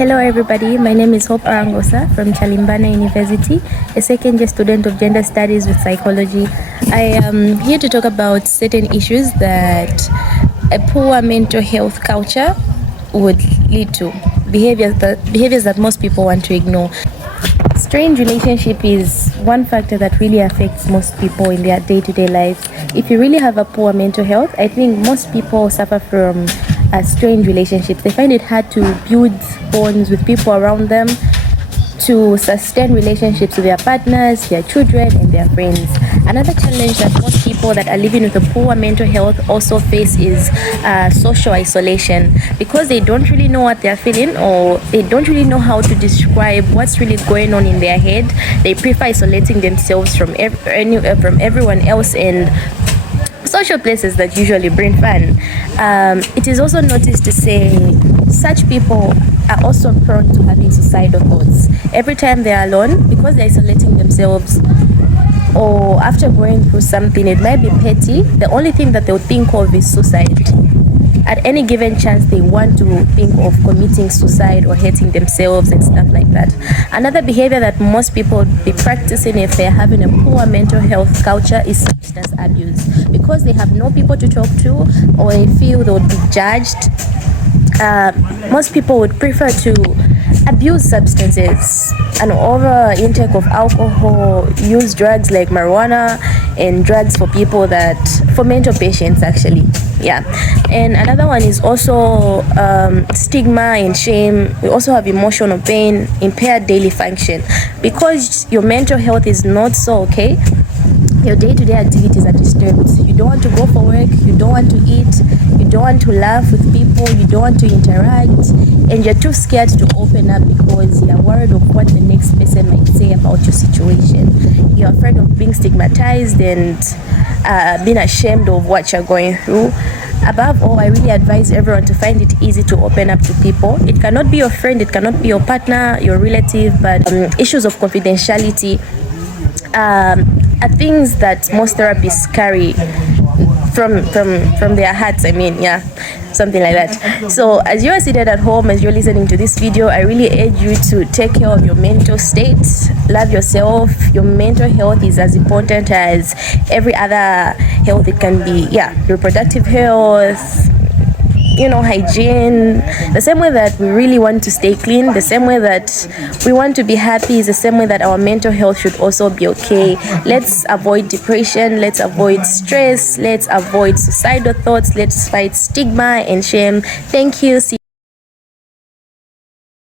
Hello everybody, my name is Hope Arangosa from Chalimbana University, a second year student of Gender Studies with Psychology. I am here to talk about certain issues that a poor mental health culture would lead to, behaviors that most people want to ignore. Strained relationship is one factor that really affects most people in their day-to-day lives. If you really have a poor mental health, I think most people suffer from strained relationships. They find it hard to build bonds with people around them, to sustain relationships with their partners, their children, and their friends. Another challenge that most people that are living with a poor mental health also face is social isolation, because they don't really know what they're feeling, or they don't really know how to describe what's really going on in their head. They prefer isolating themselves from everyone else and social places that usually bring fun. It is also noticed to say such people are also prone to having suicidal thoughts. Every time they're alone, because they're isolating themselves, or after going through something, it might be petty, the only thing that they'll think of is suicide. At any given chance, they want to think of committing suicide or hurting themselves and stuff like that. Another behavior that most people would be practicing if they're having a poor mental health culture is substance abuse. Because they have no people to talk to, or they feel they would be judged, most people would prefer to abuse substances, an over intake of alcohol, use drugs like marijuana and drugs for mental patients actually. Yeah. And another one is also stigma and shame. We also have emotional pain, impaired daily function. Because your mental health is not so okay, your day-to-day activities are disturbed. You don't want to go for work, you don't want to eat, you don't want to laugh with people, you don't want to interact, and you're too scared to open up because you're worried of what the next person might say about your situation. You're afraid of being stigmatized and being ashamed of what you're going through. Above all, I really advise everyone to find it easy to open up to people. It cannot be your friend, it cannot be your partner, your relative, but issues of confidentiality are things that most therapists carry from their hearts. Something like that. So as you are seated at home, as you're listening to this video, I really urge you to take care of your mental state, love yourself. Your mental health is as important as every other health. It can be reproductive health, hygiene. The same way that we really want to stay clean, the same way that we want to be happy, is the same way that our mental health should also be okay. Let's avoid depression, let's avoid stress, let's avoid suicidal thoughts, let's fight stigma and shame. Thank you.